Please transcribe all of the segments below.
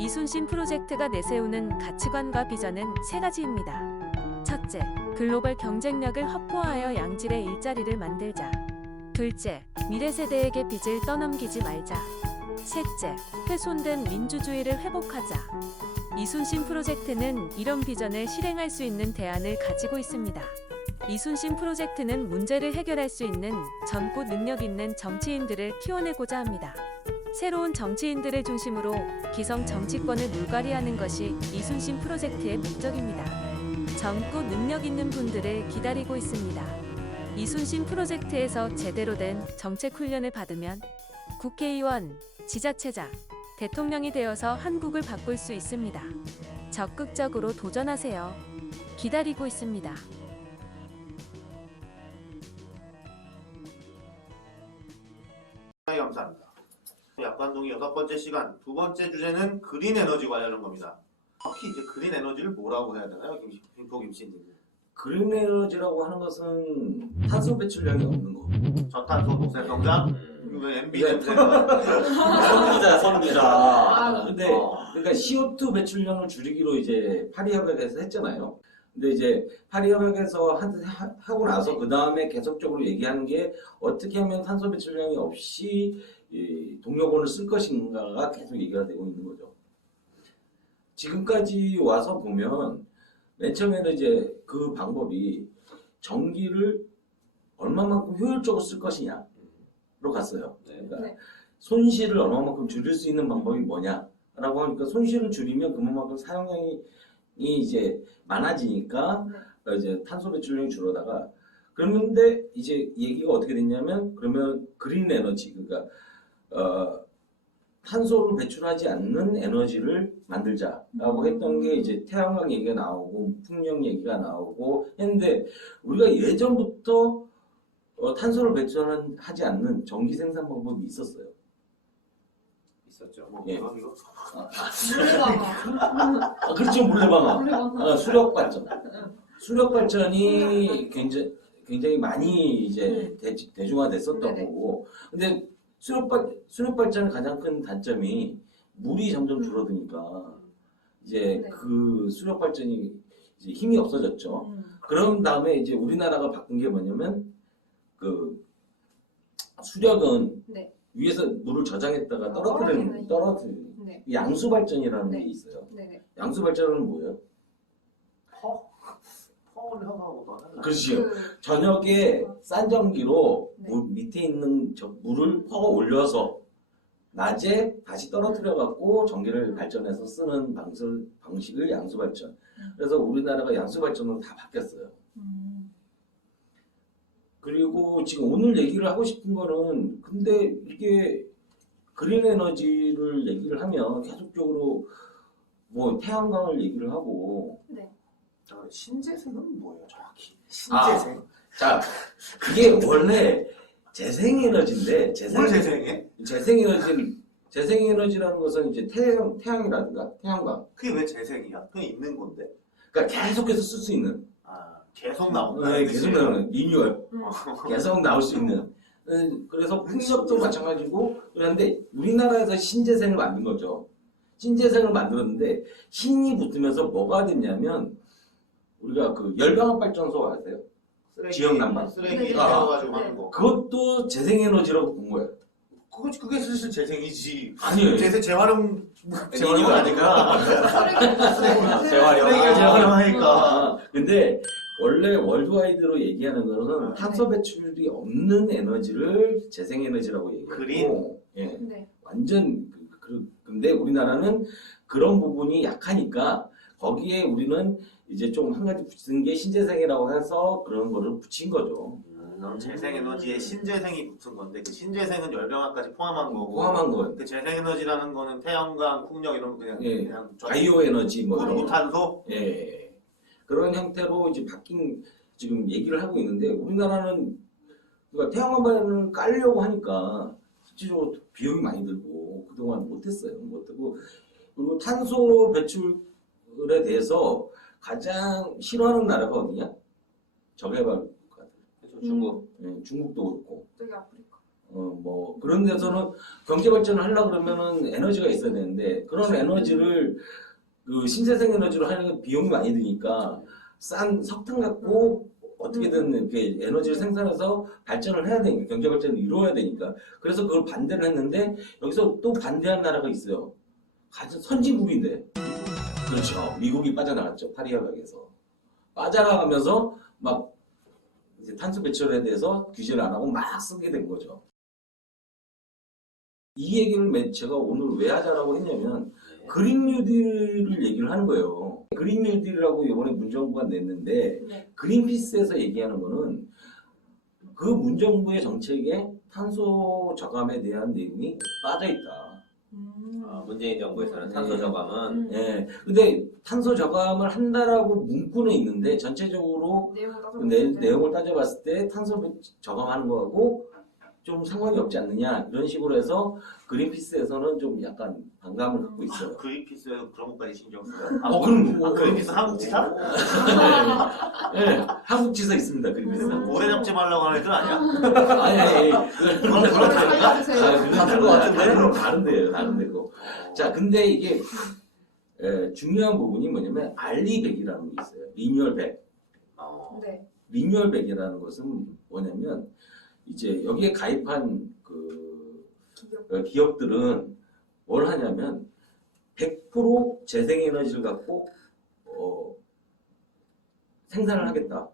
이순신 프로젝트가 내세우는 가치관과 비전은 세 가지입니다. 첫째, 글로벌 경쟁력을 확보하여 양질의 일자리를 만들자. 둘째, 미래 세대에게 빚을 떠넘기지 말자. 셋째, 훼손된 민주주의를 회복하자. 이순신 프로젝트는 이런 비전을 실행할 수 있는 대안을 가지고 있습니다. 이순신 프로젝트는 문제를 해결할 수 있는 젊고 능력 있는 정치인들을 키워내고자 합니다. 새로운 정치인들을 중심으로 기성 정치권을 물갈이하는 것이 이순신 프로젝트의 목적입니다. 젊고 능력 있는 분들을 기다리고 있습니다. 이순신 프로젝트에서 제대로 된 정책 훈련을 받으면 국회의원, 지자체장, 대통령이 되어서 한국을 바꿀 수 있습니다. 적극적으로 도전하세요. 기다리고 있습니다. 감사합니다. 약관동의 6번째 시간, 두 번째 주제는 그린 에너지 관련한 겁니다. 특히 이제 그린 에너지를 뭐라고 해야 되나요? 김씨님. 그린 에너지라고 하는 것은 탄소 배출량이 없는 거. 저탄소 녹색 성장? 왜 MB 냄새가? 선기자. 근데 그러니까 CO2 배출량을 줄이기로 이제 파리 협약에서 했잖아요. 근데 이제 파리 협약에서 하고 나서 그 다음에 계속적으로 얘기하는 게 어떻게 하면 탄소 배출량이 없이 이 동력원을 쓸 것인가가 계속 얘기가 되고 있는 거죠. 지금까지 와서 보면 맨 처음에는 이제 그 방법이 전기를 얼마만큼 효율적으로 쓸 것이냐로 갔어요. 그러니까 손실을 얼마만큼 줄일 수 있는 방법이 뭐냐라고 하니까 손실을 줄이면 그만큼 사용량이 이제 많아지니까 이제 탄소 배출량이 줄어다가 그런데 이제 얘기가 어떻게 됐냐면 그러면 그린 에너지 그러니까 탄소를 배출하지 않는 에너지를 만들자라고 했던 게 이제 태양광 얘기가 나오고 풍력 얘기가 나오고 했는데 우리가 예전부터 탄소를 배출하지 않는 전기 생산 방법이 있었어요. 있었죠. 예. 물레방아. 그렇죠. 물레방아. 수력 발전. 수력 발전이 굉장히 많이 이제 대중화됐었던 거고. 근데 수력 발전의 가장 큰 단점이 물이 점점 줄어드니까 이제 그 수력 발전이 이제 힘이 없어졌죠. 그런 다음에 이제 우리나라가 바꾼 게 뭐냐면 그 수력은 위에서 물을 저장했다가 떨어뜨리는 양수 발전이라는 게 있어요. 양수 발전은 뭐예요? 퍼를 하고 그렇죠. 저녁에 싼 전기로 물 밑에 있는 물을 퍼 올려서 낮에 다시 떨어뜨려 갖고 전기를 발전해서 쓰는 방식을 양수 발전. 그래서 우리나라가 양수 발전으로 다 바뀌었어요. 그리고 지금 오늘 얘기를 하고 싶은 거는 근데 이게 그린 에너지를 얘기를 하면 계속적으로 뭐 태양광을 얘기를 하고 신재생은 뭐예요 정확히? 신재생? 자 그게 원래 재생에너지인데 재생에너지라는 것은 이제 태양이라든가 태양광 그게 왜 재생이야? 그냥 있는 건데 그러니까 계속해서 쓸 수 있는 계속 나온다. 네, 계속 나오는 리뉴얼 계속 나올 수 있는 그래서 풍력도 마찬가지고 그런데 우리나라에서 신재생을 만든 거죠. 신재생을 만들었는데 신이 붙으면서 뭐가 됐냐면 우리가 그 열강압 발전소 아세요? 지역 난방 쓰레기 태워가지고 하는 거. 그것도 재생에너지라고 본 거예요. 그게 사실 재생이지. 아니에요. 재활용이 아니라 쓰레기를 재활용하니까. 근데 원래 월드와이드로 얘기하는 것은 탄소 배출이 없는 에너지를 재생에너지라고 얘기하고 그린? 예. 완전 근데 우리나라는 그런 부분이 약하니까 거기에 우리는 이제 좀 한 가지 붙인 게 신재생이라고 해서 그런 거를 붙인 거죠. 그럼 재생에너지에 신재생이 붙은 건데 그 신재생은 열병합까지 포함한 거고 포함한 거. 그 재생에너지라는 거는 태양광, 풍력 이런 거 그냥 바이오 에너지 뭐 이런 거. 무탄소? 예. 그런 형태로 이제 바뀐 지금 얘기를 하고 있는데 우리나라는 그러니까 태양광을 깔려고 하니까 실질적으로 비용이 많이 들고 그동안 못했어요. 못하고 그리고 탄소 배출에 대해서 가장 싫어하는 나라가 어디냐? 저개발 국가들. 중국. 중국도 그렇고. 저기 아프리카. 뭐 그런 데서는 경제 발전을 하려고 그러면은 에너지가 있어야 되는데 그런 에너지를 그 신재생 에너지로 하려면 비용이 많이 드니까 싼 석탄 갖고 어떻게든 이렇게 에너지를 생산해서 발전을 해야 되니까 경제 발전을 이루어야 되니까 그래서 그걸 반대를 했는데 여기서 또 반대한 나라가 있어요. 가장 선진국인데 그렇죠. 미국이 빠져나갔죠. 파리 협약에서 빠져나가면서 막 이제 탄소 배출에 대해서 규제를 안 하고 막 쓰게 된 거죠. 이 얘기를 제가 오늘 왜 하자라고 했냐면 그린 뉴딜을 얘기를 하는 거예요. 그린 뉴딜이라고 이번에 문정부가 냈는데 네. 그린피스에서 얘기하는 거는 그 문정부의 정책에 탄소 저감에 대한 내용이 빠져있다. 문재인 정부에서는 탄소 저감은 예. 근데 탄소 저감을 한다라고 문구는 있는데 전체적으로 내용을 따져봤을 때 탄소 저감하는 거하고 좀 상관이 없지 않느냐 이런 식으로 해서 그린피스에서는 좀 약간 반감을 갖고 있어요. 그린피스에서 그런 것까지 신경 써요? 그럼 그린피스 한국지사? 네, 한국지사 있습니다. 그린피스. 모래 잡지 말라고 하는 애들 아니야? 아니, 그건 다른가? 다른 거 같은데? 다른데요, 다른데고. 자, 근데 이게 중요한 부분이 뭐냐면 알리백이라는 게 있어요. 리뉴얼백. 네. 리뉴얼백이라는 것은 뭐냐면 이제 여기에 가입한 기업들은 뭘 하냐면 100% 재생에너지를 갖고 생산을 하겠다.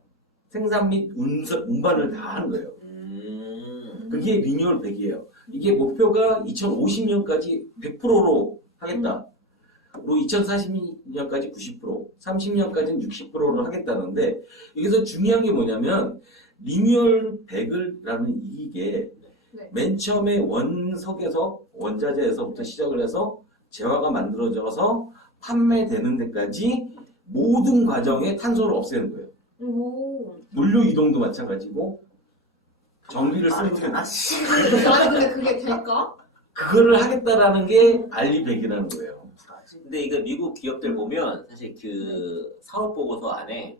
생산 및 운반을 다 하는 거예요. 그게 리뉴얼 100이에요. 이게 목표가 2050년까지 100%로 하겠다. 그리고 2040년까지 90%, 30년까지는 60%로 하겠다는데 여기서 중요한 게 뭐냐면 리뉴얼 100이라는 이게 네. 맨 처음에 원자재에서부터 시작을 해서 재화가 만들어져서 판매되는 데까지 모든 과정에 탄소를 없애는 거예요. 오. 물류 이동도 마찬가지고 전기를 쓰는 말이 되나? 아니 근데 그게 될까? 그거를 하겠다라는 게 알리백이라는 거예요. 근데 이거 미국 기업들 보면 사실 그 사업 보고서 안에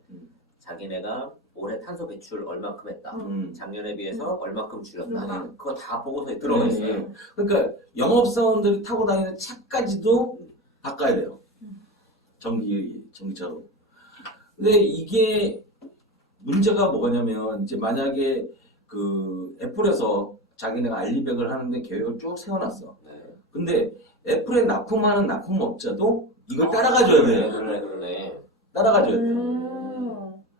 자기네가 올해 탄소 배출 얼만큼 했다. 작년에 비해서 얼만큼 줄였다. 그거 다 보고서에 들어가 있어요. 그러니까 영업사원들이 타고 다니는 차까지도 바꿔야 돼요. 전기차로. 근데 이게 문제가 뭐냐면 이제 만약에 그 애플에서 자기네가 알리백을 하는데 계획을 쭉 세워놨어. 네. 근데 애플에 납품하는 납품업자도 이걸 따라가줘야 돼. 그러네. 따라가줘야 돼.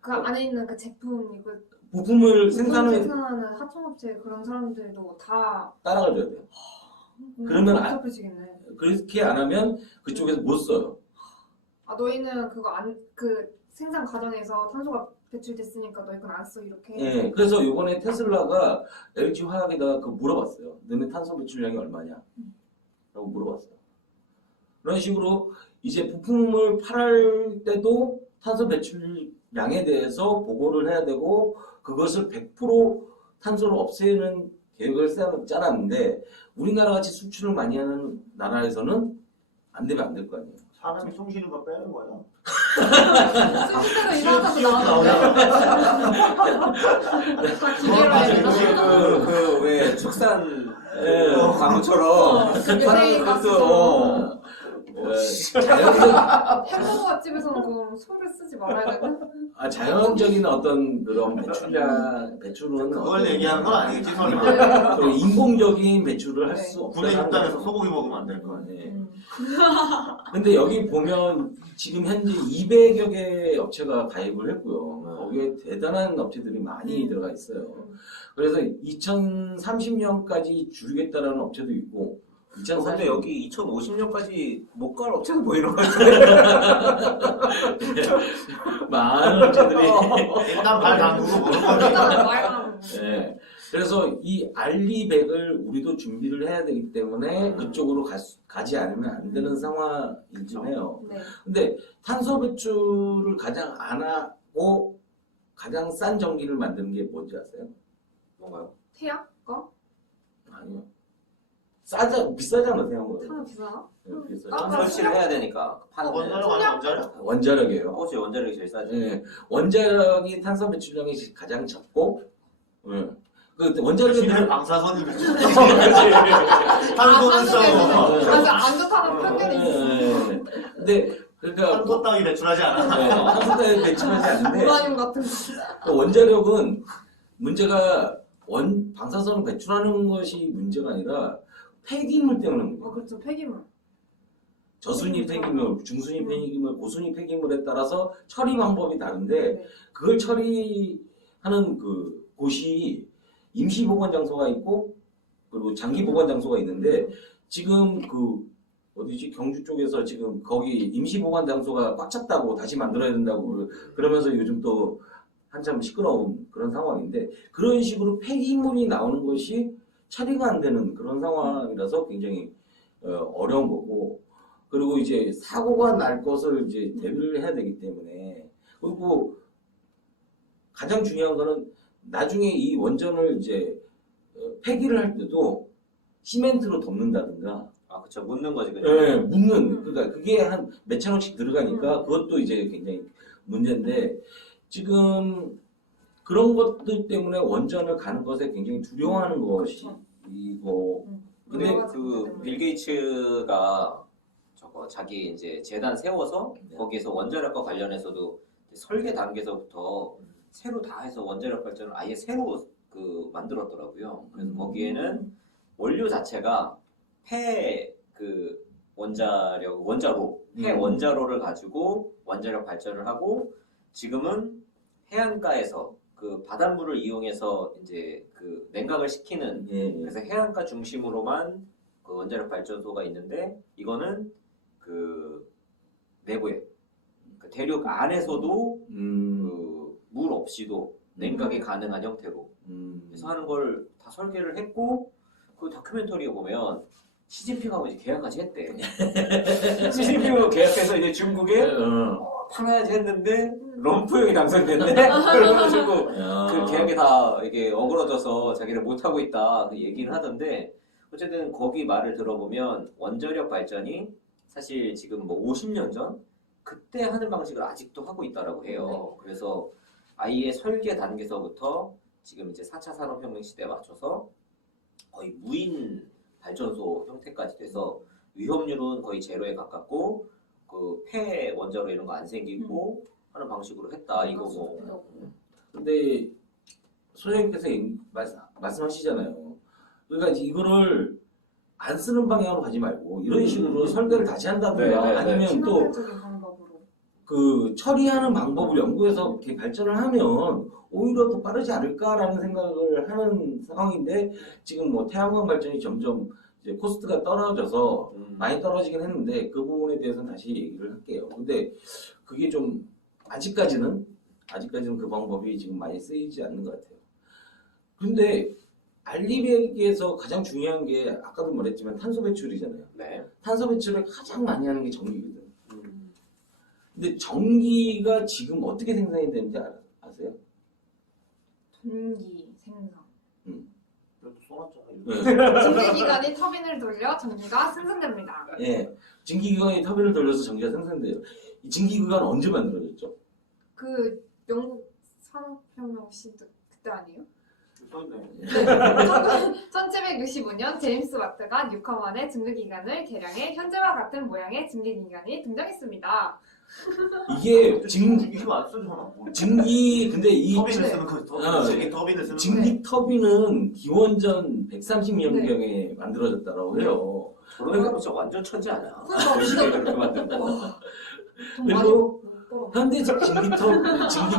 그 안에 있는 그 제품 이거 부품을 생산하는 하청업체 그런 사람들도 다 따라가줘야 돼. 그러면 복잡해지겠네. 그렇게 안 하면 그쪽에서 못 써요. 아 너희는 그거 그 생산 과정에서 탄소가 배출됐으니까 너희 건 안 써 이렇게. 예, 그래서 이번에 테슬라가 LG 화학에다가 그 물어봤어요. 너네 탄소 배출량이 얼마냐? 라고 물어봤어요. 그런 식으로 이제 부품을 팔 때도 탄소 배출량에 대해서 보고를 해야 되고 그것을 100% 탄소를 없애는 계획을 짜놨는데 우리나라 같이 수출을 많이 하는 나라에서는 안 되면 안 될 거 아니에요. 사람이 숨 쉬는 거 빼는 거야. 실제로 일하다가 나오는데 다 기계로 해야 되나? 그왜 축산 예. 광고처럼 연예인 같은 자연적, 햄버거 집에서는 그 소를 쓰지 말아야 되나? 자연적인 어떤 그런 배출은 그걸 얘기하는 건 아니겠지, 설마. 그리고 인공적인 배출을 할 수 군의 없다는 식당에서 거예요. 소고기 먹으면 안 될 거 아니야. 네. 근데 여기 보면 지금 현재 200여 개의 업체가 가입을 했고요. 거기에 대단한 업체들이 많이 들어가 있어요. 그래서 2030년까지 줄이겠다라는 업체도 있고, 근데 여기 2050년까지 못 갈 업체도 보이는 거 같은데. 많은 업체들이. 일단 발 담그고 보는 거지. 일단은 말만. 네. 그래서 이 알리백을 우리도 준비를 해야 되기 때문에 그쪽으로 가지 않으면 안 되는 상황이긴 해요. 네. 근데 탄소 배출을 가장 안 하고 가장 싼 전기를 만드는 게 뭔지 아세요? 뭔가요? 태양 거? 아니요. 비싸잖아, 태양은. 탄소 비싸나? 비싸죠. 설치를 해야 되니까 파는데. 원자력 아니야, 원자력? 원자력이에요. 혹시 원자력이 제일 싸지? 네. 원자력이 탄소 배출량이 가장 적고, 그 원자력이 시내 방사선을 아, 탄소는 써. 아주 안 좋다는 편견이 있어. 근데 그러니까 탄소 따위 배출하지 않아. 탄소 따위 배출하지 않는데 우라늄 같은 거. 원자력은 문제가 방사선을 배출하는 것이 문제가 아니라 폐기물 때문에 문제예요. 그렇죠. 폐기물. 저순위 폐기물, 중순위 폐기물, 고순위 폐기물에 따라서 처리 방법이 다른데 네. 그걸 처리하는 그 곳이 임시 보관 장소가 있고 그리고 장기 보관 장소가 있는데 지금 그 어디지 경주 쪽에서 지금 거기 임시 보관 장소가 꽉 찼다고 다시 만들어야 된다고 그러면서 요즘 또 한참 시끄러운 그런 상황인데 그런 식으로 폐기물이 나오는 것이 처리가 안 되는 그런 상황이라서 굉장히 어려운 거고 그리고 이제 사고가 날 것을 이제 대비를 해야 되기 때문에 그리고 가장 중요한 거는 나중에 이 원전을 이제 폐기를 할 때도 시멘트로 덮는다든가 아, 그쵸. 묻는 거지, 그냥. 예, 묻는 그러니까 그게 한 몇천 원씩 들어가니까 그것도 이제 굉장히 문제인데 지금 그런 것들 때문에 원전을 가는 것에 굉장히 두려워하는 것이고 근데 여러 가지 그 문제 때문에. 빌 게이츠가 저거 자기 이제 재단 세워서 네. 거기서 원자력과 관련해서도 설계 단계에서부터 새로 다 해서 원자력 발전을 아예 새로 그 만들었더라고요. 그래서 거기에는 원료 자체가 폐 그 원자로 폐 원자로를 가지고 원자력 발전을 하고 지금은 해안가에서 그 바닷물을 이용해서 이제 그 냉각을 시키는 그래서 해안가 중심으로만 그 원자력 발전소가 있는데 이거는 그 내부에 그 대륙 안에서도 그 물 없이도 냉각이 가능한 형태로 그래서 하는 걸 다 설계를 했고 그 다큐멘터리에 보면 시진핑하고 이제 계약까지 했대. 시진핑하고 계약해서 이제 중국에 팔아야지 했는데 럼프형이 당선됐네. 그래가지고 그 계약에 다 이게 어그러져서 자기를 못 하고 있다 그 얘기를 하던데 어쨌든 거기 말을 들어보면 원자력 발전이 사실 지금 뭐 50년 전 그때 하는 방식을 아직도 하고 있다라고 해요. 그래서 아예 설계 단계서부터 지금 이제 4차 산업혁명 시대에 맞춰서 거의 무인 발전소 형태까지 돼서 위험률은 거의 제로에 가깝고 그 폐 원자로 이런 거 안 생기고 하는 방식으로 했다 이거고. 근데 소장님께서 말씀하시잖아요. 그러니까 이제 이거를 안 쓰는 방향으로 가지 말고 이런 식으로 설계를 다시 한다든가 아니면 또 친환경적인 방법으로. 그 처리하는 방법을 연구해서 이렇게 발전을 하면 오히려 더 빠르지 않을까라는 생각을 하는 상황인데 지금 뭐 태양광 발전이 점점 이제 코스트가 떨어져서 많이 떨어지긴 했는데 그 부분에 대해서는 다시 얘기를 할게요. 근데 그게 좀 아직까지는 그 방법이 지금 많이 쓰이지 않는 것 같아요. 근데 알리백에서 가장 중요한 게 아까도 말했지만 탄소 배출이잖아요. 네. 탄소 배출을 가장 많이 하는 게 전기거든. 근데 전기가 지금 어떻게 생산이 되는지 아세요? 전기 생산. 써놨잖아. 전기기관이 터빈을 돌려 전기가 생산됩니다. 예, 증기기관이 터빈을 돌려서 전기가 생산돼요. 이 증기기관 언제 만들어졌죠? 그 영국 산업혁명 시대 그때 아니에요? 써있네. 1765년 제임스 와트가 뉴컴원의 증기기관을 개량해 현재와 같은 모양의 증기기관이 등장했습니다. 이게 이거 안 쓰잖아. 근데 이 터빈을 쓰는 거. 터빈을 쓰는 거. 증기 터빈은 기원전 130년경에 만들어졌다고 해요. 저런 거 진짜 완전 천재 아니야? 그러니까 시대에 그렇게 만든 거. 돈 많이 그리고 벌어. 현대식 증기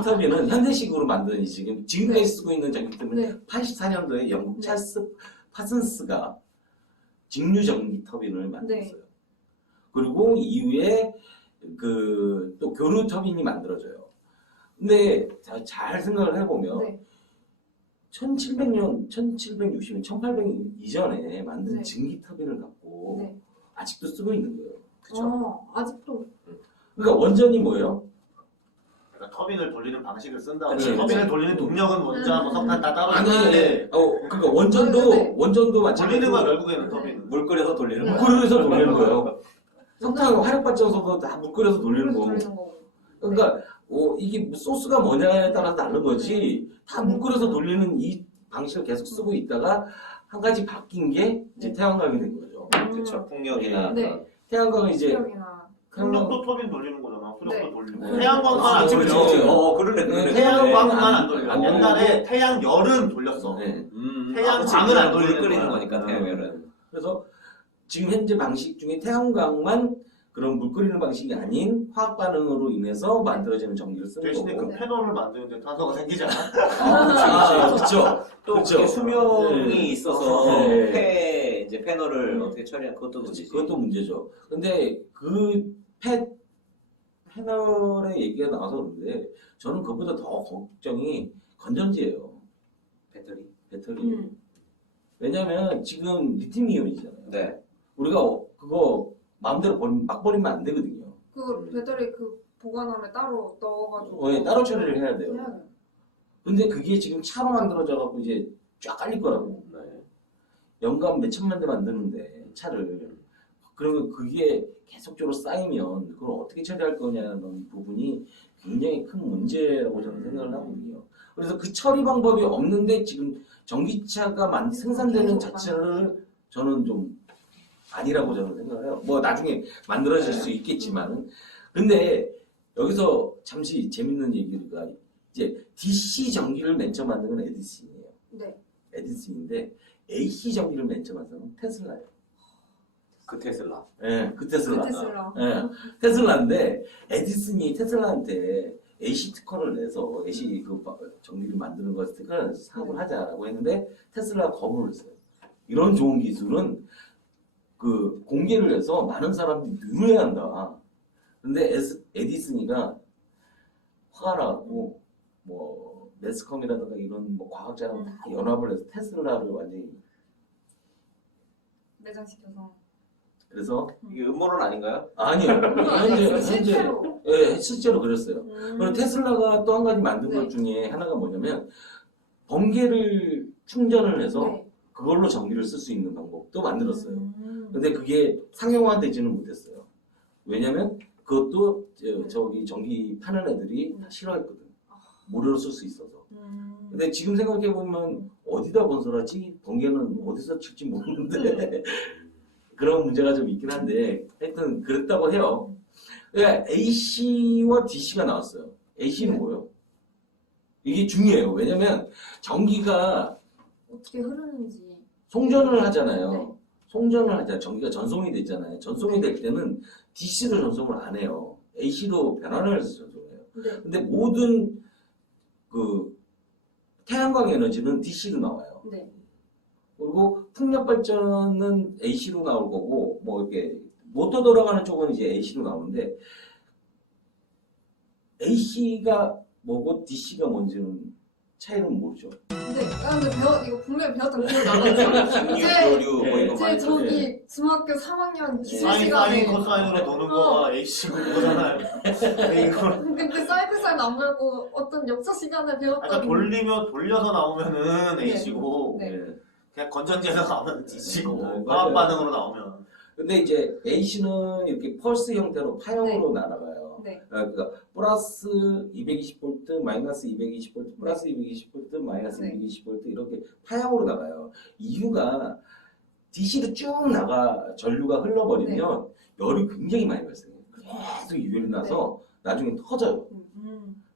터빈은 현대식으로 만든 지금까지 쓰고 있는 전기 터빈은 네. 84년도에 영국 찰스 파슨스가 직류 전기 터빈을 만들었어요. 그리고 이후에 그 또 교류 터빈이 만들어져요. 근데 잘 생각을 해보면 1700년, 1760년, 1800년 이전에 만든 증기 터빈을 갖고 아직도 쓰고 있는 거예요. 그쵸? 아직도. 그러니까 원전이 뭐예요? 그러니까 터빈을 돌리는 방식을 쓴다고. 그치. 터빈을 돌리는 동력은 원자, 뭐 석탄 다 따로 아니, 있는데 그러니까 원전도 마찬가지로 돌리는 건 결국에는 터빈. 물 끓여서 돌리는 물 거야. 끓여서 돌리는 거예요. 석탄 화력발전소도 다 물 끓여서 돌리는 거고. 그러니까 이게 소스가 뭐냐에 따라서 다른 거지 다 물 끓여서 돌리는 이 방식을 계속 쓰고 있다가 한 가지 바뀐 게 이제 태양광이 된 거죠. 그렇죠. 풍력이나 네. 그런 태양광은 이제 수력이나 풍력도 터빈 돌리는 거잖아. 수력도 네. 돌리고. 네. 태양광만 아, 안 그렇죠. 돌려. 그러네. 태양광만 안 돌려. 네. 옛날에 태양열은 돌렸어. 네. 태양광을 안 돌리는 끓이는 거야. 거니까 태양열은. 그래서 지금 현재 방식 중에 태양광만 그런 물 끓이는 방식이 아닌 화학 반응으로 인해서 만들어지는 전기를 쓰는 대신에 그 거고. 패널을 만드는데 탄소가 생기잖아. 그렇죠. 또 그렇죠. 그게 수명이 네. 있어서 네. 이제 패널을 어떻게 처리하는 그것도 문제지. 그것도 문제죠. 근데 그 패널의 얘기가 나와서 그런데 저는 그것보다 더 걱정이 건전지예요. 배터리. 왜냐면 지금 리튬이온이잖아요. 네. 우리가 그거 마음대로 막 버리면 안 되거든요. 그 배터리 그 보관함에 따로 넣어가지고 따로 처리를 해야 돼요. 해야 돼요. 근데 그게 지금 차로 만들어져 갖고 이제 쫙 깔릴 거라고. 네. 연간 몇 천만 대 만드는데 차를. 그러면 그게 계속적으로 쌓이면 그걸 어떻게 처리할 거냐는 부분이 굉장히 큰 문제라고 저는 생각을 하거든요. 그래서 그 처리 방법이 없는데 지금 전기차가 생산되는 자체를 저는 좀 아니라고 저는 생각해요. 뭐 나중에 만들어질 수 있겠지만. 근데 여기서 잠시 재밌는 얘기가 이제 DC 전기를 맨 처음 만든 건 에디슨이에요. 네. 에디슨인데 AC 전기를 맨 처음 만든 건 테슬라예요. 그 테슬라. 예, 그 테슬라. 그 테슬라. 예, 테슬라인데 에디슨이 테슬라한테 AC 특허를 내서 AC 그 전기를 만드는 것을 특허를 내서 사업을 하자라고 했는데 테슬라가 거부를 했어요. 이런 좋은 기술은 그 공개를 해서 많은 사람들이 누려야 한다. 근데 에디슨이가 화가 나고 뭐 매스컴이라든가 이런 뭐 과학자랑 다 연합을 해서 테슬라를 완전히 매장시켜서. 그래서 이게 음모론 아닌가요? 아니요. 현재 실제로. 예, 실제로 그랬어요. 음. 그리고 테슬라가 또 한 가지 만든 네. 것 중에 하나가 뭐냐면 번개를 충전을 해서 네. 그걸로 전기를 쓸 수 있는 방법도 만들었어요. 음. 근데 그게 상용화되지는 못했어요. 왜냐면 그것도 저기 전기 파는 애들이 다 싫어했거든. 무료로 쓸 수 있어서. 근데 지금 생각해보면 어디다 건설하지? 번개는 어디서 칠지 모르는데 그런 문제가 좀 있긴 한데 하여튼 그랬다고 해요. 그러니까 AC와 DC가 나왔어요. AC는 뭐예요? 이게 중요해요. 왜냐면 전기가 어떻게 흐르는지. 송전을 하잖아요. 네. 송전을 하잖아요. 전기가 전송이 됐잖아요. 전송이 될 때는 DC로 전송을 안 해요. AC로 변환을 해서 전송해요. 네. 근데 모든 그 태양광 에너지는 DC로 나와요. 네. 그리고 풍력 발전은 AC로 나올 거고 뭐 이렇게 모터 돌아가는 쪽은 이제 AC로 나오는데 AC가 뭐고 DC가 뭔지는 차이는 모르죠. 근데 이거 분명히 배웠던 기억이 나거든요. 중류교류 뭐 이거 제 많이 저기 중학교 3학년 기술 사인 시간에 코사인으로 노는 거가 A씨고 그거잖아요. 이걸 근데 사이드 사인 안 배웠고 어떤 역사 시간에 배웠던 그러니까 돌려서 나오면은 A씨고 네. 그냥 건전지에서 나오면 D씨고 네, 화학 맞아요. 반응으로 나오면 근데 이제 AC는 이렇게 펄스 형태로 파형으로 날아가요. 네. 그러니까 플러스 220V, 마이너스 220V, 플러스 220V, 마이너스 네. 220V 이렇게 파형으로 나가요. 이유가 DC로 쭉 나가 전류가 흘러버리면 열이 굉장히 많이 발생해요. 계속 유열이 나서 나중에 터져요.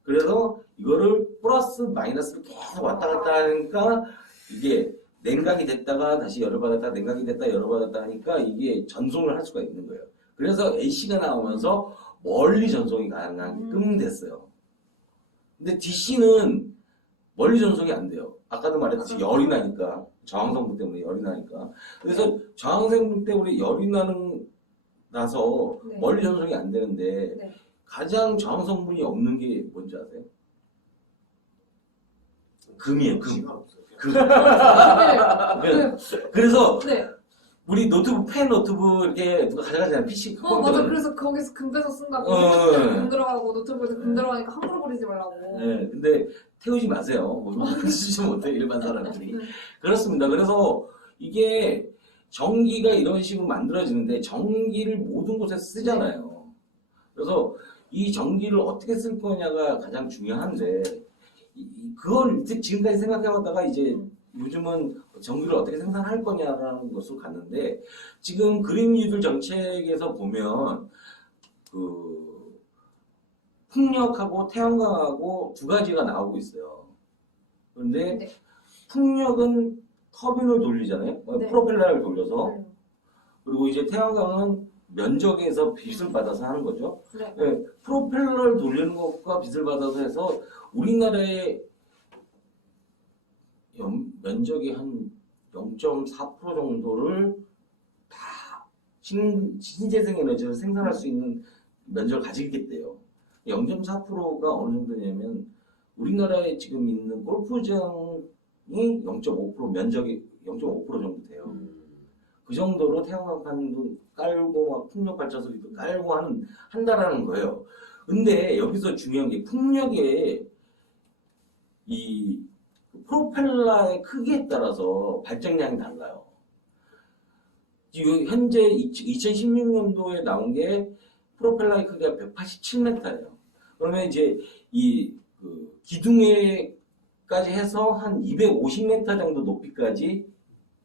그래서 이거를 플러스 마이너스를 계속 왔다 갔다 하니까 이게 냉각이 됐다가 다시 열을 받았다 냉각이 됐다 열을 받았다 하니까 이게 전송을 할 수가 있는 거예요. 그래서 AC가 나오면서 멀리 전송이 가능하게끔 됐어요. 근데 DC는 멀리 전송이 안 돼요. 아까도 말했듯이 열이 나니까 저항성분 때문에 열이 나니까 그래서 저항성분 때문에 열이 나서 네. 멀리 전송이 안 되는데 네. 가장 저항성분이 없는 게 뭔지 아세요? 금이에요. 금. 시간 없어요. 네. 그래서 네. 우리 노트북 펜 노트북 이렇게 누가 가져가잖아요. PC 맞아. 그래서 거기서 금 빼서 쓴다고. 금 들어가고 노트북에서 금 들어가니까 함부로 버리지 말라고. 네, 근데 태우지 마세요. 뭐 쓰지 못해 일반 사람들이. 그렇습니다. 그래서 이게 전기가 이런 식으로 만들어지는데 전기를 모든 곳에 쓰잖아요. 그래서 이 전기를 어떻게 쓸 거냐가 가장 중요한데 그걸 지금까지 생각해봤다가 이제 요즘은 전기를 어떻게 생산할 거냐라는 것으로 갔는데 지금 그린 뉴딜 정책에서 보면 그 풍력하고 태양광하고 두 가지가 나오고 있어요. 그런데 네. 풍력은 터빈을 돌리잖아요. 네. 프로펠러를 돌려서. 네. 그리고 이제 태양광은 면적에서 빛을 받아서 하는 거죠. 네. 네, 프로펠러를 돌리는 것과 빛을 받아서 해서 우리나라의 면적이 한 0.4% 정도를 다 신재생 에너지를 생산할 수 있는 면적을 가지게 됐대요. 0.4%가 어느 정도냐면 우리나라에 지금 있는 골프장이 0.5% 면적이 0.5% 정도 돼요. 그 정도로 태양광판도 깔고 막 풍력 발전소도 깔고 한다라는 거예요. 근데 여기서 중요한 게 풍력의 이 프로펠러의 크기에 따라서 발전량이 달라요. 지금 현재 2016년도에 나온 게 프로펠러의 크기가 187m예요. 그러면 이제 그 기둥에까지 해서 한 250m 정도 높이까지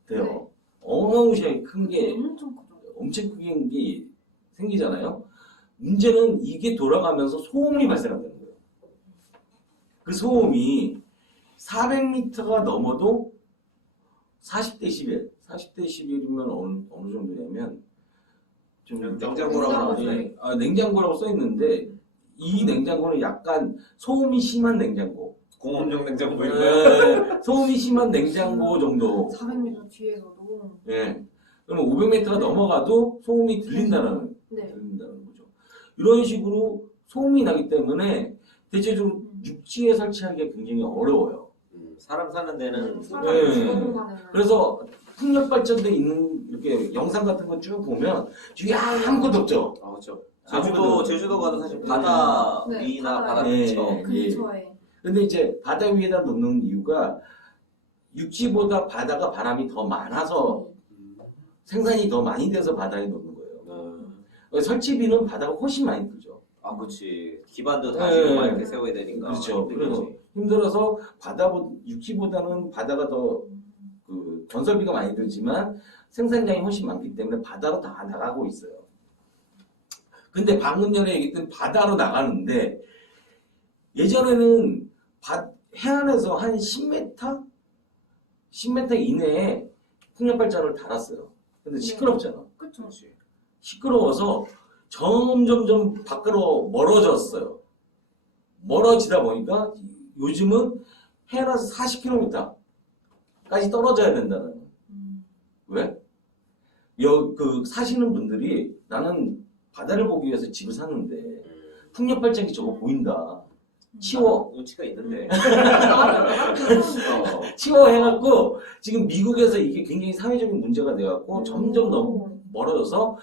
돼요. 네. 어마무시하게 큰 게 엄청 크죠. 엄청 크게 게 생기잖아요. 문제는 이게 돌아가면서 소음이 발생한다는 거예요. 그 소음이 400m가 넘어도 40dB, 40dB이면 어느 정도냐면 좀 냉장고라고 냉장고라고 써 있는데 이 냉장고는 약간 소음이 심한 냉장고. 공업용 냉장고 이런 거요? 네, 소음이 심한 냉장고 정도. 400m 뒤에서도. 예. 그럼 500m가 넘어가도 소음이 들린다는 네. 거죠. 이런 식으로 소음이 나기 때문에 대체적으로 육지에 설치하기가 굉장히 어려워요. 사람 사는 데는 사람 네. 죽어도 가는. 그래서 풍력 발전대 있는 이렇게 영상 같은 거 쭉 보면 주위에 아무것도 없죠. 아, 그렇죠. 아무것도 제주도 가도 사실 바다 네, 위나 바다에. 바다 네. 근처. 근처에. 근데 이제 바다 위에다 놓는 이유가 육지보다 바다가 바람이 더 많아서 생산이 더 많이 돼서 바다에 놓는 거예요. 설치비는 바다가 훨씬 많이 들죠. 아, 그렇지. 기반도 다 네. 지금 막 이렇게 세워야 되니까. 그렇죠. 힘들겠지. 그래서 힘들어서 육지보다는 바다가 더 그 건설비가 많이 들지만 생산량이 훨씬 많기 때문에 바다로 다 나가고 있어요. 근데 방금 전에 얘기했던 바다로 나가는데 예전에는 해안에서 한 10m? 10m 이내에 풍력 발전을 달았어요. 근데 시끄럽잖아. 그쵸. 그렇지. 시끄러워서 점점점 밖으로 멀어졌어요. 멀어지다 보니까 요즘은 해안에서 40km까지 떨어져야 된다는. 왜? 그 사시는 분들이 나는 바다를 보기 위해서 집을 샀는데 풍력 발전기 저거 보인다. 치워. 눈치가 있는데. 치워 해갖고 지금 미국에서 이게 굉장히 사회적인 문제가 돼갖고 점점 너무 멀어져서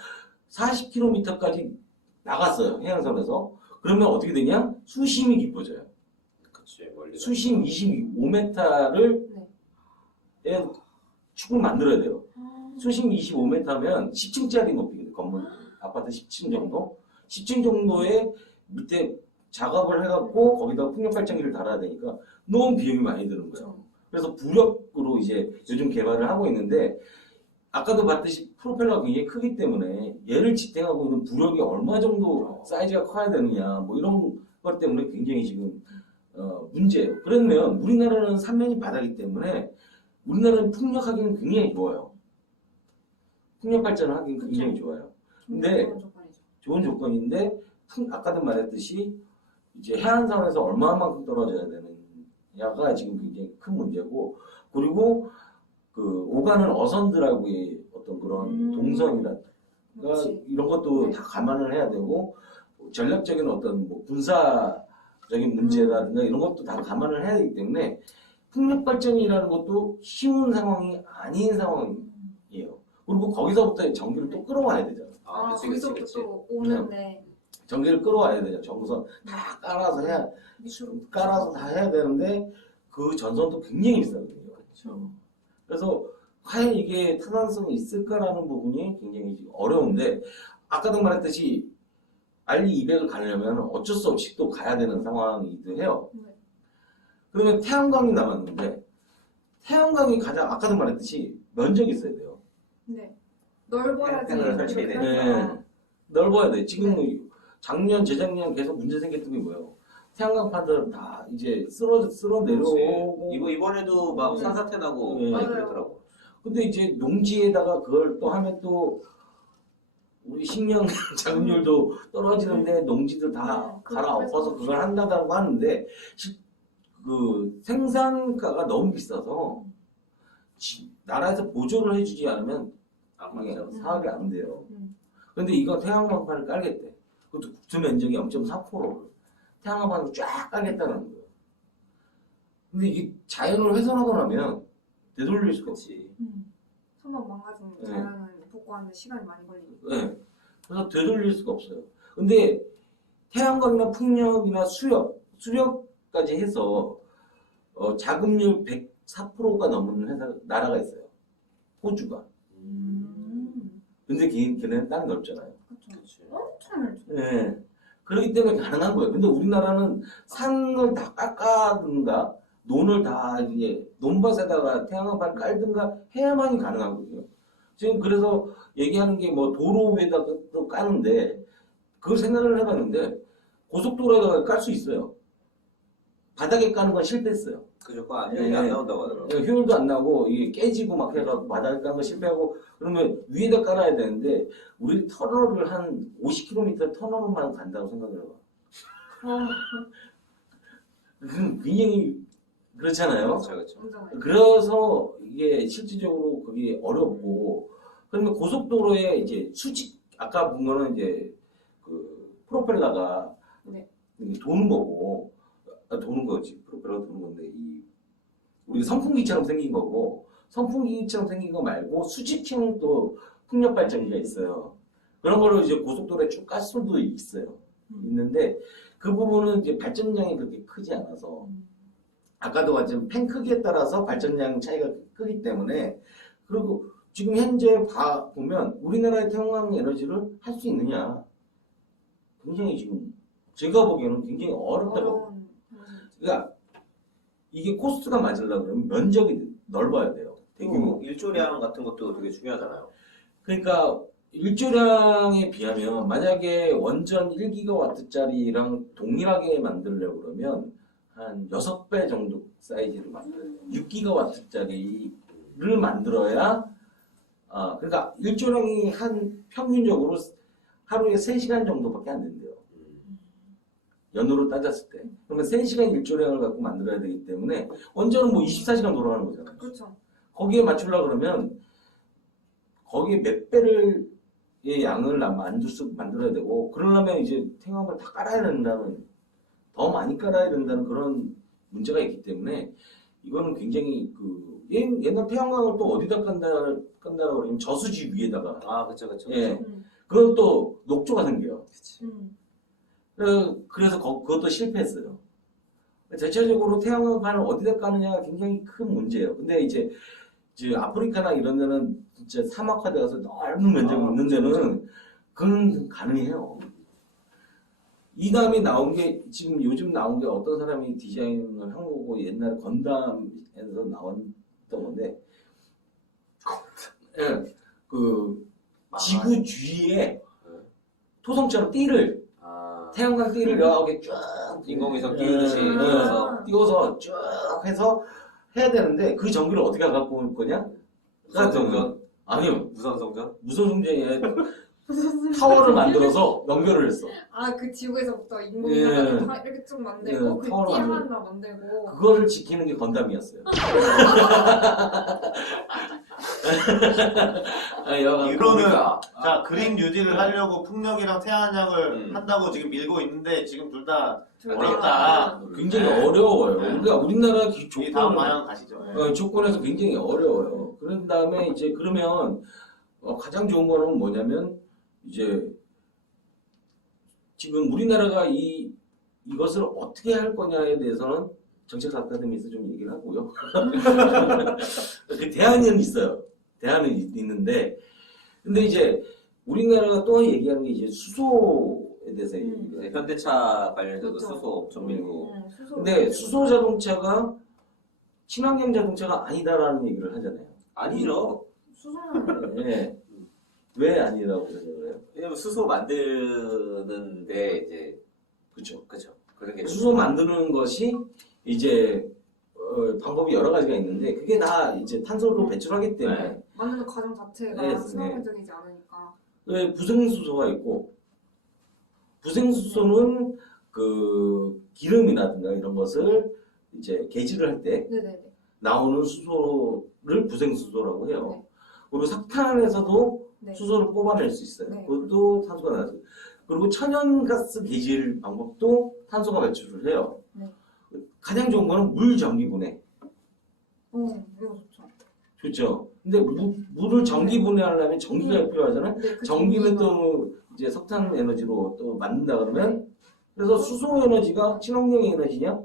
40km까지 나갔어요. 해안선에서. 그러면 어떻게 되냐? 수심이 깊어져요. 그렇지. 멀리. 수심 25m를 축을 만들어야 돼요. 수심 25m면 10층짜리 높이 건물 아파트 10층 정도? 10층 정도의 밑에 작업을 해갖고 거기다 풍력 발전기를 달아야 되니까 너무 비용이 많이 드는 거예요. 그래서 부력으로 이제 요즘 개발을 하고 있는데 아까도 봤듯이 프로펠러가 굉장히 크기 때문에 얘를 지탱하고 있는 부력이 얼마 정도 사이즈가 커야 되느냐 뭐 이런 것 때문에 굉장히 지금 문제예요. 그러면 우리나라는 삼면이 바다이기 때문에 우리나라는 풍력하기는 굉장히 좋아요. 풍력 발전을 하기는 굉장히 좋아요. 근데 좋은 조건인데 아까도 말했듯이 이제 해안선에서 얼마만큼 떨어져야 되느냐가 지금 굉장히 큰 문제고 그리고 그 오가는 어선들하고의 어떤 그런 동선이나 이런 것도 다 감안을 해야 되고 전략적인 어떤 뭐 군사적인 문제라든가 이런 것도 다 감안을 해야 되기 때문에 풍력 발전이라는 것도 쉬운 상황이 아닌 상황이에요. 그리고 거기서부터 전기를 또 끌어와야 되잖아. 아, 그치, 거기서부터 그치. 또 오는데. 전기를 끌어와야 되잖아. 전구선 다 깔아서 다 해야 되는데 그 전선도 굉장히 비싸거든요. 그렇죠. 그래서 과연 이게 타당성이 있을까라는 부분이 굉장히 어려운데 아까도 말했듯이 알리 200을 가려면 어쩔 수 없이 또 가야 되는 상황이기도 해요. 그러면 태양광이 남았는데 태양광이 가장 아까도 말했듯이 면적이 있어야 돼요. 네. 넓어야지. 패널 설치해야 이렇게 되니까. 하니까. 네. 넓어야 돼. 지금 작년, 재작년 계속 문제 생겼던 게 뭐예요? 태양광판들 다 이제 쓸어 내려오고. 이번에도 막 네. 산사태 나고 네. 많이 맞아요. 그랬더라고. 근데 이제 농지에다가 그걸 또 하면 또 우리 식량 작물도 떨어지는데 농지들 다 네, 갈아엎어서 그걸 한다고 하는데 그 생산가가 너무 비싸서 나라에서 보조를 해주지 않으면 안 이게 맞죠. 사업이 안 돼요. 음. 근데 이거 태양광판을 깔겠대. 그것도 국토 면적의 0.4%를 태양광판을 쫙 깔겠다는 거예요. 근데 이게 자연을 훼손하고 나면 되돌릴 수가 없어. 그렇지. 한번 망가지면 네. 자연은 복구하는데 시간이 많이 걸리고. 네. 그래서 되돌릴 수가 없어요. 근데 태양광이나 풍력이나 수력까지 해서 자금률 104%가 넘는 나라가 있어요. 호주가. 근데 걔네는 땅이 넓잖아요. 그렇죠. 그렇지. 엄청 넓죠. 네. 그렇기 때문에 가능한 거예요. 근데 우리나라는 산을 다 깎아든가 논을 다 이제 논밭에다가 태양광판을 깔든가 해야만이 가능하거든요. 지금 그래서 얘기하는 게 뭐 도로 위에다가 또 까는데 그걸 생각을 해봤는데 고속도로에다가 깔 수 있어요. 바닥에 까는 건 실패했어요. 그죠? 그거 네. 안 나온다고 하더라고. 효율도 안 나고 이게 깨지고 막 해서 바닥에 까는 거 실패하고 그러면 위에다 깔아야 되는데 우리 터널을 한 50km 터널만 간다고 생각을 해봐. 굉장히 그렇잖아요. 그렇죠, 그렇죠. 엄청 그래서 이게 실질적으로 그게 어렵고 그러면 고속도로에 이제 수직 아까 본 거는 이제 그 프로펠러가 네. 이게 도는 거고 도는 거지 프로펠러가 도는 건데 우리 선풍기처럼 생긴 거고 선풍기처럼 생긴 거 말고 수직형 또 풍력 발전기가 있어요. 그런 거를 이제 고속도로에 쭉 깔 수도 있어요. 있는데 그 부분은 이제 발전량이 그렇게 크지 않아서 아까도 같지만 팬 크기에 따라서 발전량 차이가 크기 때문에 그리고 지금 현재 보면 우리나라의 태양광 에너지를 할 수 있느냐 굉장히 지금 제가 보기에는 굉장히 어렵다고. 어려운 그러니까 이게 코스트가 맞으려고 그러면 면적이 넓어야 돼요. 대규모. 일조량 같은 것도 되게 중요하잖아요. 그러니까 일조량에 비하면 만약에 원전 1기가와트짜리랑 동일하게 만들려고 그러면 한 6배 정도 사이즈를 만들어요. 6기가와트짜리를 만들어야 그러니까 일조량이 한 평균적으로 하루에 3시간 정도밖에 안 된대요. 연으로 따졌을 때. 그러면 3시간 일조량을 갖고 만들어야 되기 때문에 원전은 뭐 24시간 돌아가는 거잖아요. 그렇죠. 거기에 맞추려고 그러면 거기에 몇 배를 의 양을 만들어야 되고 그러려면 이제 태양광을 다 깔아야 된다는 더 많이 깔아야 된다는 그런 문제가 있기 때문에 이거는 굉장히 옛날 태양광을 또 어디다 깐다라고 그러면 저수지 위에다가 아, 그렇죠, 그렇죠. 예. 그건 또 녹조가 생겨요. 음. 그래서 그것도 실패했어요. 대체적으로 태양광판을 어디다 까느냐가 굉장히 큰 문제예요. 근데 이제 아프리카나 이런 데는 진짜 사막화되어서 넓은 면적이 있는 데는 그건 가능해요. 이 다음에 나온 게 지금 요즘 나온 게 어떤 사람이 디자인을 한 거고 옛날 건담에서 나왔던 건데 예, 그 지구 주위에 토성처럼 띠를 태양광 띠를 이렇게 쭉 인공위성 띄우듯이 띄워서 쭉 해서 해야 되는데 그 전기를 어떻게 갖고 올 거냐? 무선성전? 아니요. 무선성전? 무선 성전에 타워를 만들어서 연결을 했어. 그 지구에서부터 예. 인공위성 다 이렇게 쭉 만들고 예, 그 타워를 띠 만들고. 하나 만들고 그거를 지키는 게 건담이었어요. 이거는 자 그린 뉴딜을 하려고 풍력이랑 태양광을 음. 한다고 지금 밀고 있는데 지금 둘 다 둘 어렵다. 굉장히 어려워요. 네. 그러니까 우리나라 이 다음 조건, 방향 가시죠. 네. 조건에서 굉장히 어려워요. 그런 다음에 이제 그러면 가장 좋은 거는 뭐냐면 이제 지금 우리나라가 이것을 어떻게 할 거냐에 대해서는 정책 아카데미에서 좀 얘기를 하고요. 그 대안은 있어요. 대안은 있는데 근데 이제 우리나라가 또 얘기하는 게 이제 수소에 대해서 얘기를 해요. 현대차 관련해서도 그렇죠. 수소 엄청 밀고. 수소 근데 수소 자동차가 친환경 자동차가 아니다라는 얘기를 하잖아요. 아니죠. 수소는 네. 왜 아니라고 생각해요? 왜냐면 수소 만드는데 이제 그렇죠. 그죠. 그런 게 수소 만드는 것이 이제 방법이 여러 가지가 있는데 그게 다 이제 탄소로 배출하기 때문에 네. 만드는 과정 자체가 네, 친환경적이지 않으니까. 부생수소가 있고 부생수소는 그 기름이라든가 이런 것을 이제 개질을 할 때 네네네. 나오는 수소를 부생수소라고 해요. 네. 그리고 석탄에서도 네. 수소를 뽑아낼 수 있어요. 네. 그것도 탄소가 나죠. 그리고 천연가스 개질 방법도 탄소가 배출을 해요. 네. 가장 좋은 거는 물 전기 분해. 이거 좋죠. 좋죠. 근데 물을 전기 분해하려면 전기가 필요하잖아요. 네, 그 전기는 전기가- 또 이제 석탄 에너지로 또 만든다 그러면 그래서 수소 에너지가 친환경 에너지냐?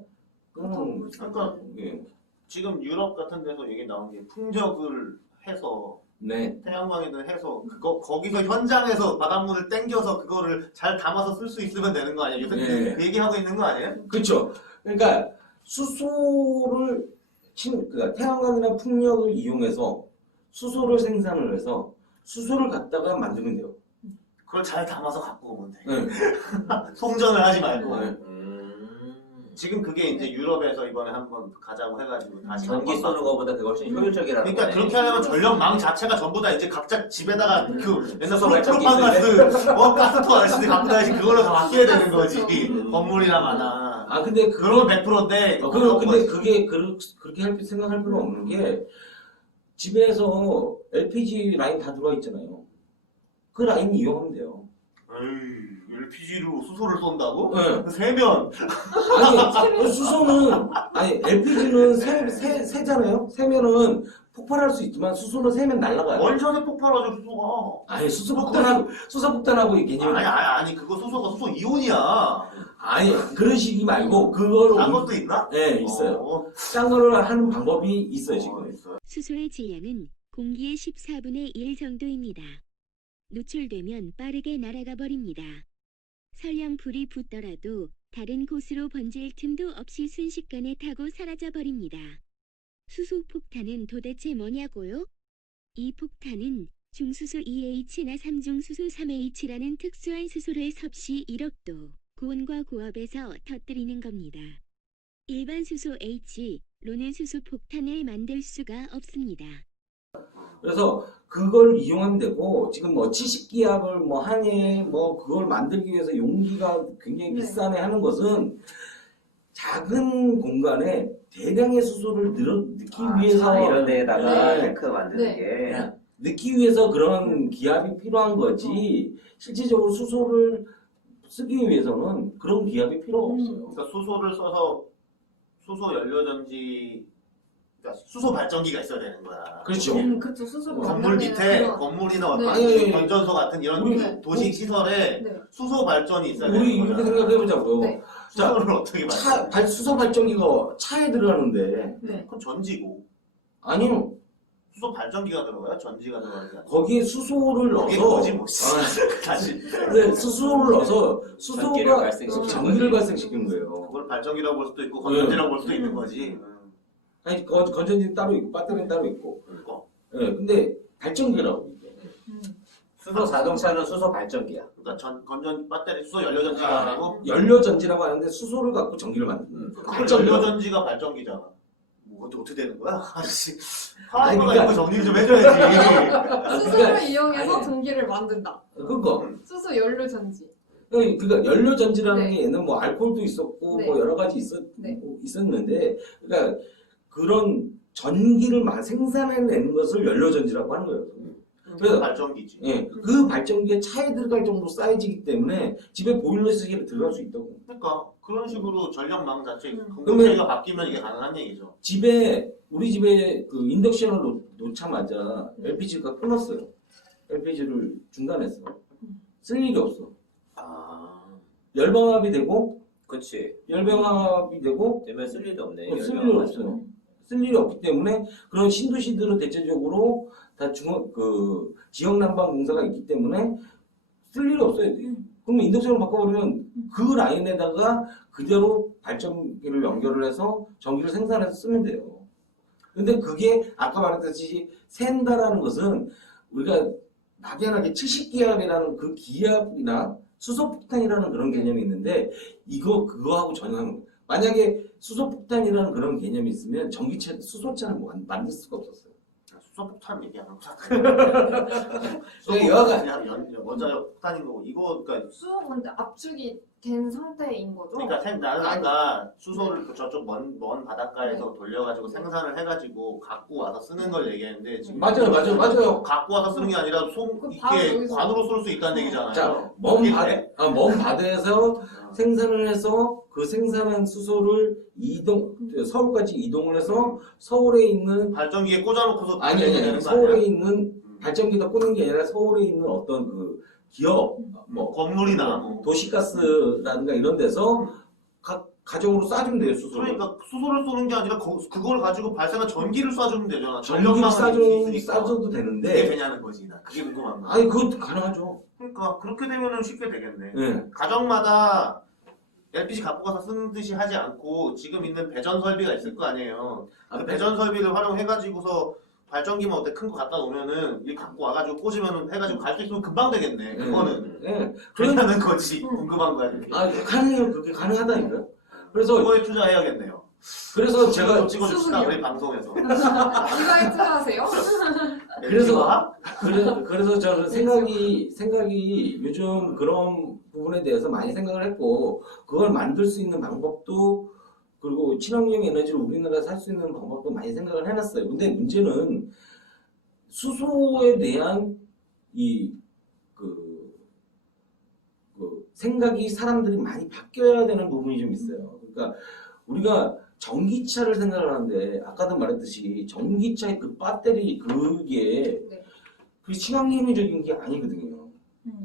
그거는 그러니까 예. 지금 유럽 같은 데서 얘기 나온 게 풍력을 해서 네. 태양광이든 해서 그거 거기서 현장에서 바닷물을 땡겨서 그거를 잘 담아서 쓸 수 있으면 되는 거 아니에요? 요새 네. 그 얘기하고 있는 거 아니에요? 그렇죠. 그러니까 수소를 그러니까 태양광이나 풍력을 이용해서 수소를 생산을 해서 수소를 갖다가 만들면 돼요. 그걸 잘 담아서 갖고 오면 돼. 네. 송전을 하지 말고. 네. 지금 그게 이제 유럽에서 이번에 한번 가자고 해가지고 다시 전기 한번 쏘는 것보다 그게 훨씬 효율적이라는 그러니까 거네. 그렇게 하려면 전력망 자체가 전부 다 이제 각자 집에다가 그 옛날 수소 발전기 프로판가스 가스통 아저씨들 갖고 다니시 그걸로 다 바뀌어야 되는 거지. 음. 건물이랑 하나. 아 근데 그건 100%인데. 근데 그게 그렇게 생각할 필요 없는 게 집에서 LPG 라인 다 들어와 있잖아요. 그 라인 이용하면 돼요. LPG로 수소를 쏜다고? 네. 세면 아니 수소는 LPG는 새잖아요. 새면은 폭발할 수 있지만 수소는 새면 날아가요. 원샷에 폭발하죠 수소가. 아니 수소 폭탄하고 이 개념이 아니 그거 수소가 수소 이온이야. 아니 그런 식이 말고 그거를 딴 것도 있나? 네 있어요. 딴 거를 하는 방법이 있어요 지금. 있어요. 수소의 질량은 공기의 14분의 1 정도입니다. 노출되면 빠르게 날아가 버립니다. 설령 불이 붙더라도 다른 곳으로 번질 틈도 없이 순식간에 타고 사라져 버립니다. 수소 폭탄은 도대체 뭐냐고요? 이 폭탄은 중수소 2H나 3중수소 3H라는 특수한 수소를 섭씨 1억도 고온과 고압에서 터뜨리는 겁니다. 일반 수소 H로는 수소 폭탄을 만들 수가 없습니다. 그래서 그걸 이용하면 되고 지금 뭐 70기압을 뭐 하니 뭐 그걸 만들기 위해서 용기가 굉장히 네. 비싸네 하는 것은 작은 공간에 대량의 수소를 넣기 위해서 이런 데에다가 네. 탱크 만드는 네. 게 넣기 위해서 그런 기압이 필요한 거지 실질적으로 수소를 쓰기 위해서는 그런 기압이 필요가 없어요. 그러니까 수소를 써서 수소 연료전지 그러니까 수소 발전기가 있어야 되는 거야. 그렇죠. 그쵸. 수소를 건물 만들면 밑에 그런- 건물이나 네. 어떤 건전소 같은 이런 우리- 도시 시설에 네. 수소 발전이 있어야 되는 우리 거야. 이렇게 생각해보자고요. 네. 수소를 어떻게 만들어? 수소 발전기가 차에 들어가는데 네. 그건 전지고 아니요 수소 발전기가 들어가요? 전지가 들어가는 게 아니라. 거기에 수소를 그게 넣어서 뭐지 뭐. 다시 네, 수소를 넣어서 전기를 수소가 발생시키는 전기를 거지. 발생시키는 거예요. 그걸 발전기라고 볼 수도 있고 건전지라고 볼 수도 있는 거지. 아니 건전지는 따로 있고 배터리는 따로 있고. 그러니까 네, 근데 발전기라고 이게. 수소 자동차는 수소 발전기야. 건전 배터리 수소 연료전지가 아니고 연료전지라고 하는데 수소를 갖고 전기를 만드는. 그걸 연료전지가 발전기잖아. 뭐 어떻게 되는 거야? 아저씨 아니, 파이브가 그러니까- 있고 정리 좀 해줘야지. 수소를 이용해서 아니. 전기를 만든다. 그거. 수소 연료 전지. 그러니까 연료전지라는 네. 게 얘는 뭐 알코올도 있었고 네. 뭐 여러 가지 네. 있었는데 그러니까 그런 전기를 생산해내는 것을 연료전지라고 하는 거예요. 그래서 발전기지. 예, 그 발전기에 차에 들어갈 정도 사이즈이기 때문에 집에 보일러실에 들어갈 수 있다고. 그러니까 그런 식으로 전력망 자체 그러면- 공급체가 바뀌면 이게 가능한 얘기죠. 우리 집에 그 인덕션을 놓자마자 LPG가 끊었어요. LPG를 중단했어. 쓸 일이 없어. 아, 열방압이 되고 그치. 열방압이 되고 되면 쓸 일도 없네. 쓸 일이 없어요. 쓸 일이 없기 때문에 그런 신도시들은 대체적으로 다 지역 난방 공사가 있기 때문에 쓸 일이 없어요. 그러면 인덕션을 바꿔버리면 그 라인에다가 그대로 발전기를 연결을 해서 전기를 생산해서 쓰면 돼요. 근데 그게 아까 말했듯이 샌다라는 것은 우리가 막연하게 70기압이라는 그 기압이나 수소폭탄이라는 그런 개념이 있는데 그거하고 전혀 상관. 만약에 수소폭탄이라는 그런 개념이 있으면 전기차, 수소차를 만들 수가 없었어요. 수소폭탄 얘기하는 거잖아. 여하간 원자력 폭탄인 거고 이거 그러니까 수소가 근데 압축이 된 상태인 거죠? 그러니까 나는 아까 수소를 저쪽 먼 바닷가에서 돌려가지고 생산을 해가지고 갖고 와서 쓰는 걸 얘기했는데 지금 맞아요. 갖고 와서 쓰는 게 아니라 그 바로 이게 여기서. 관으로 쏠 수 있다는 얘기잖아요. 자, 그게 돼? 먼 바다에서 생산을 해서 그 생산한 수소를 서울까지 이동을 해서 서울에 있는 발전기에 꽂아놓고서 아니 되는 거 서울에 아니야? 있는 발전기다 꽂는 게 아니라 서울에 있는 어떤 그 기업 뭐 건물이나 뭐. 도시가스라든가 이런 데서 가정으로 쏴주면 돼요 수소를. 그러니까 수소를 쏘는 게 아니라 그걸 가지고 발생한 전기를 쏴주면 되잖아. 전기를 전력망을 있으니까. 쏴줘도 그게 되는데 되냐는 거지. 나 그게 궁금한 거야. 아니 그것도 가능하죠. 그러니까 그렇게 되면은 쉽게 되겠네. 예. 가정마다 LPG 갖고 가서 쓰는 듯이 하지 않고 지금 있는 배전 설비가 있을 거 아니에요. 그 배전 설비를 활용해가지고서 발전기만 어때 큰 거 갖다 놓으면은 이 갖고 와가지고 꽂으면은 해가지고 갈 수 있으면 금방 되겠네. 그거는 예. 그러냐는 거지. 궁금한 거야. 이렇게. 가능해요. 그게 가능하다니까요. 그래서 그거에 투자해야겠네요. 그래서 제가 찍어줍시다 우리 방송에서. 이거에 투자하세요? 그래서 저는 생각이 요즘 그런 부분에 대해서 많이 생각을 했고 그걸 만들 수 있는 방법도 그리고 친환경 에너지를 우리나라에 살 수 있는 방법도 많이 생각을 해놨어요. 근데 문제는 수소에 대한 그 생각이 사람들이 많이 바뀌어야 되는 부분이 좀 있어요. 그러니까 우리가 전기차를 생각을 하는데 아까도 말했듯이 전기차의 그 배터리 그게 네. 그 친환경적인 게 아니거든요.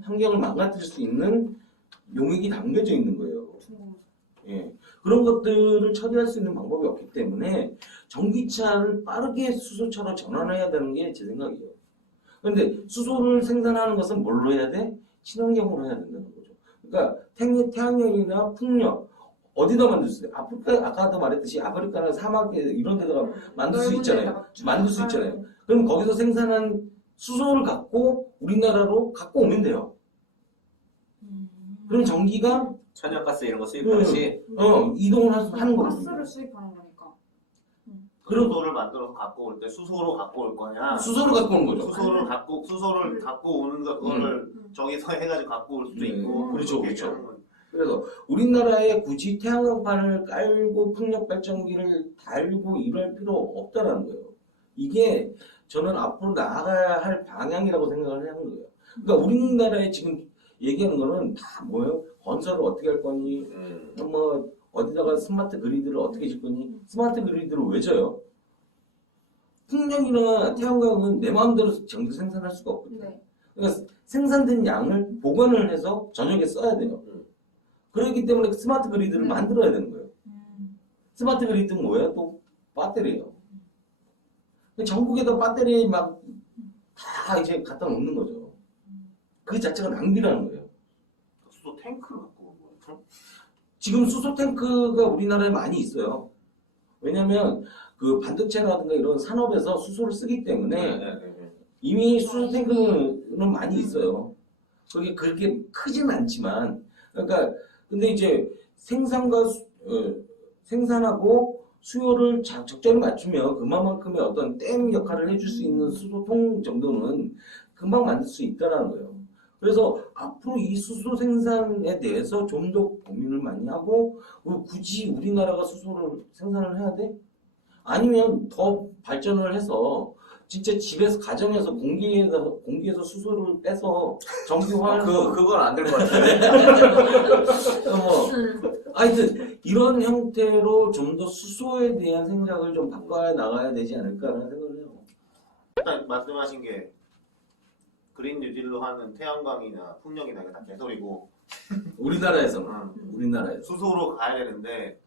환경을 망가뜨릴 수 있는 용액이 담겨져 있는 거예요. 예. 그런 것들을 처리할 수 있는 방법이 없기 때문에 전기차를 빠르게 수소차로 전환해야 되는 게 제 생각이에요. 그런데 수소를 생산하는 것은 뭘로 해야 돼? 친환경으로 해야 된다는 거죠. 그러니까 태양열이나 풍력 어디다 만들 수 있어요? 아프리카 아까도 말했듯이 아프리카나 사막 이런 데다가 만들 수 있잖아요. 그럼 거기서 생산한 수소를 갖고 우리나라로 갖고 오면 돼요. 그럼 전기가 천연가스 이런 거 수입하듯이 이동을 하는 거거든요. 가스를 수입하는 거니까. 수소를 만들어서 갖고 올 때 수소로 갖고 올 거냐? 수소를 갖고 오는 거죠. 수소를 갖고 오는 거 그거를 저기서 해가지고 갖고 올 수도 있고. 그렇죠. 그렇게 하는 거지. 그래서 우리나라에 굳이 태양광판을 깔고 풍력 발전기를 달고 이럴 필요 없다라는 거예요. 이게 저는 앞으로 나아가야 할 방향이라고 생각을 하는 거예요. 그러니까 우리나라에 지금 얘기하는 거는 다 뭐예요? 건설을 어떻게 할 거니? 뭐 어디다가 스마트 그리드를 어떻게 질 거니? 스마트 그리드를 왜 져요? 풍력이나 태양광은 내 마음대로 전기 생산할 수가 없거든요. 네. 그러니까 생산된 양을 보관을 해서 저녁에 써야 돼요. 그렇기 때문에 스마트 그리드를 만들어야 되는 거예요. 스마트 그리드는 뭐예요? 또 배터리예요. 전국에다 배터리 막 다 이제 갖다 놓는 거죠. 그 자체가 낭비라는 거예요. 수소 탱크를 갖고 온 거예요. 지금 수소 탱크가 우리나라에 많이 있어요. 왜냐하면 그 반도체라든가 이런 산업에서 수소를 쓰기 때문에 이미 수소 탱크는 많이 있어요. 그게 그렇게 크지는 않지만, 그러니까 근데 이제 생산하고 수요를 적절히 맞추면 그만큼의 어떤 댐 역할을 해줄 수 있는 수소통 정도는 금방 만들 수 있다는 거예요. 그래서 앞으로 이 수소 생산에 대해서 좀 더 고민을 많이 하고 굳이 우리나라가 수소를 생산을 해야 돼? 아니면 더 발전을 해서 진짜 집에서 가정에서 공기에서 수소를 빼서 전기화해서 그건 안 될 것 같은데. 하여튼 이런 형태로 좀 더 수소에 대한 생각을 좀 바꿔 나가야 되지 않을까라는 생각을 해요. 일단 말씀하신 게 그린 뉴딜로 하는 태양광이나 풍력이나 이거 다 개소리고 우리나라에서 수소로 가야 되는데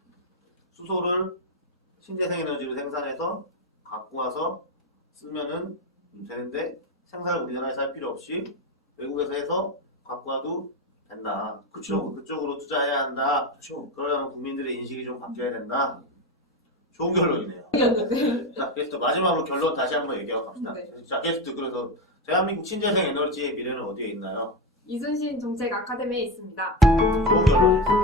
수소를 신재생 에너지로 생산해서 갖고 와서 쓰면은 되는데 생산을 우리나라에서 할 필요 없이 외국에서 해서 갖고 와도 된다. 그쪽으로 투자해야 한다. 그렇죠. 그러려면 국민들의 인식이 좀 바뀌어야 된다. 좋은 결론이네요. 이겼는데. 자, 게스트 마지막으로 결론 다시 한번 얘기하고 갑시다. 네. 자, 게스트 그래서 대한민국 친재생 에너지의 미래는 어디에 있나요? 이순신 정책 아카데미에 있습니다. 좋은 결론이었습니다.